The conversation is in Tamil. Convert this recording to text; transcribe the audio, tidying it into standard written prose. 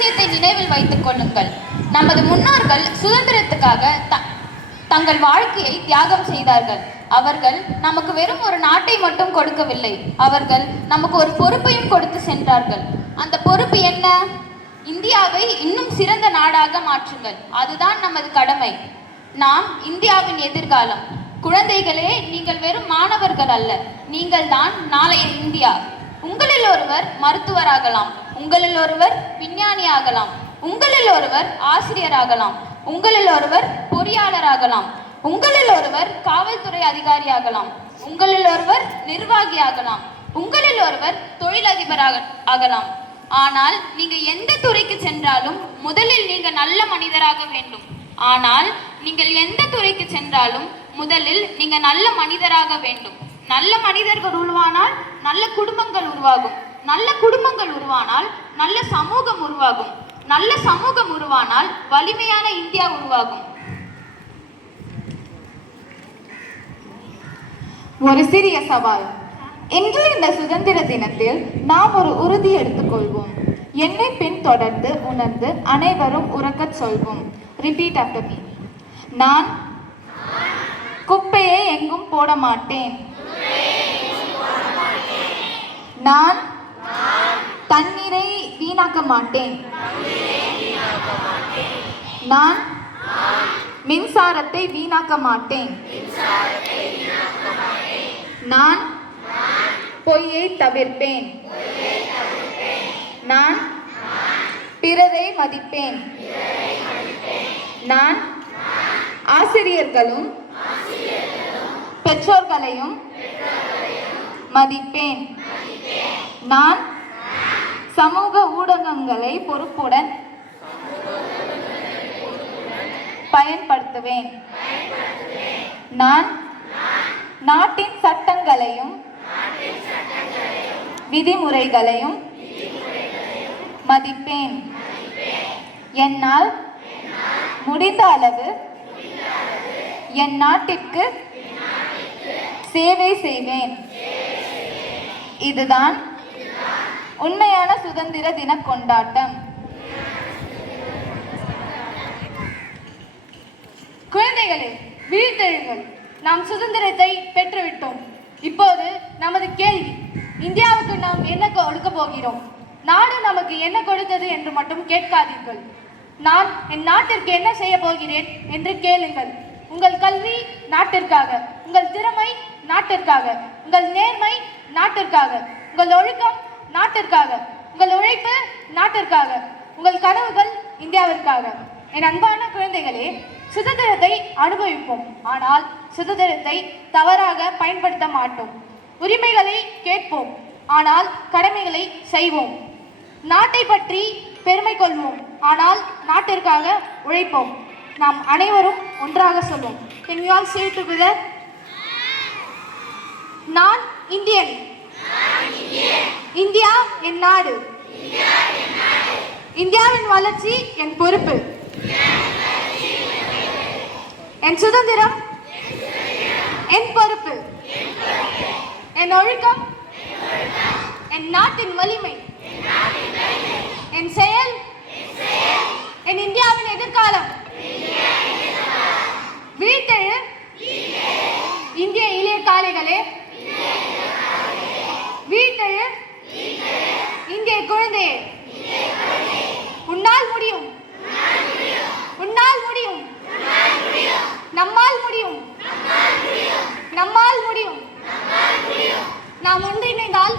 விஷயத்தை நினைவில் வைத்துக் கொள்ளுங்கள். நமது முன்னோர்கள் சுதந்திரத்துக்காக தங்கள் வாழ்க்கையை தியாகம் செய்தார்கள். அவர்கள் நமக்கு வெறும் ஒரு நாட்டை மட்டும் கொடுக்கவில்லை, அவர்கள் நமக்கு ஒரு பொறுப்பையும் கொடுத்து சென்றார்கள். அந்த பொறுப்பு என்ன? இந்தியாவை இன்னும் சிறந்த நாடாக மாற்றுங்கள். அதுதான் நமது கடமை. நாம் இந்தியாவின் எதிர்காலம். குழந்தைகளே, நீங்கள் வெறும் மாணவர்கள் அல்ல, நீங்கள் தான் நாளைய இந்தியா. உங்களில் ஒருவர் மருத்துவராகலாம், உங்களில் ஒருவர் விஞ்ஞானி ஆகலாம், உங்களில் ஒருவர் ஆசிரியராகலாம், உங்களில் ஒருவர் பொறியாளராகலாம், உங்களில் ஒருவர் காவல்துறை அதிகாரியாகலாம், உங்களில் ஒருவர் நிர்வாகியாகலாம், உங்களில் ஒருவர் தொழிலதிபராக ஆகலாம். ஆனால் நீங்க எந்த துறைக்கு சென்றாலும் முதலில் நீங்க நல்ல மனிதராக வேண்டும். ஆனால் நீங்கள் எந்த துறைக்கு சென்றாலும் முதலில் நீங்க நல்ல மனிதராக வேண்டும். நல்ல மனிதர்கள் உருவானால் நல்ல குடும்பங்கள் உருவாகும். நல்ல குடும்பங்கள் உருவானால் நல்ல சமூகம் உருவாகும். நல்ல சமூகம் உருவானால் வலிமையான இந்தியா உருவாகும். ஒரு சிறிய சவால். இன்று இந்த சுதந்திர தினத்தில் நாம் ஒரு உறுதி எடுத்துக்கொள்வோம். என்னை பின்தொடர்ந்து உணர்ந்து அனைவரும் உறக்கச் சொல்வோம். Repeat after me. நான் குப்பையை எங்கும் போட மாட்டேன். நான் தண்ணீரை வீணாக்க மாட்டேன். நான் மின்சாரத்தை வீணாக்க மாட்டேன். நான் பொய்யை தவிர்ப்பேன். நான் பிறரை மதிப்பேன். நான் ஆசிரியர்களும் பெற்றோர்களையும் மதிப்பேன். நான் சமூக ஊடகங்களை பொறுப்புடன் பயன்படுத்துவேன். நான் நாட்டின் சட்டங்களையும் விதிமுறைகளையும் மதிப்பேன். என்னால் முடிந்த அளவு என் நாட்டிற்கு சேவை செய்வேன். இதுதான் உண்மையான சுதந்திர தின கொண்டாட்டம். குழந்தைகளே, விழித்தெழுங்கள். நாம் சுதந்திரத்தை பெற்றுவிட்டோம். இப்போது நமது கேள்வி, இந்தியாவுக்கு நாம் என்ன கொடுக்க போகிறோம்? நாடு நமக்கு என்ன கொடுத்தது என்று மட்டும் கேட்காதீர்கள். நான் என் நாட்டிற்கு என்ன செய்ய போகிறேன் என்று கேளுங்கள். உங்கள் கல்வி நாட்டிற்காக, உங்கள் திறமை நாட்டிற்காக, உங்கள் நேர்மை நாட்டிற்காக, உங்கள் ஒழுக்கம் நாட்டிற்காக, உங்கள் உழைப்பு நாட்டிற்காக, உங்கள் கனவுகள் இந்தியாவிற்காக. என் அன்பான குழந்தைகளே, சுதந்திரத்தை அனுபவிப்போம், ஆனால் சுதந்திரத்தை தவறாக பயன்படுத்த மாட்டோம். உரிமைகளை கேட்போம், ஆனால் கடமைகளை செய்வோம். நாட்டை பற்றி பெருமை கொள்வோம், ஆனால் நாட்டிற்காக உழைப்போம். நாம் அனைவரும் ஒன்றாக சொல்வோம். Can you all say together? நான் இந்தியன். இந்தியா என் நாடு. இந்தியாவின் வளர்ச்சி என் பொறுப்பு. என் சுதந்திரம் என் பொறுப்பு. என் ஒழுக்கம் என் நாட்டின் வலிமை. என் செயல் என் இந்தியாவின் எதிர்காலம். விழித்தெழு இந்திய இளைய காளைகளே, விழித்தெழு இந்திய குழந்தையே. உன்னால் முடியும், உன்னால் முடியும், நம்மால் முடியும், நம்மால் முடியும். நாம் ஒன்றிணைந்தால்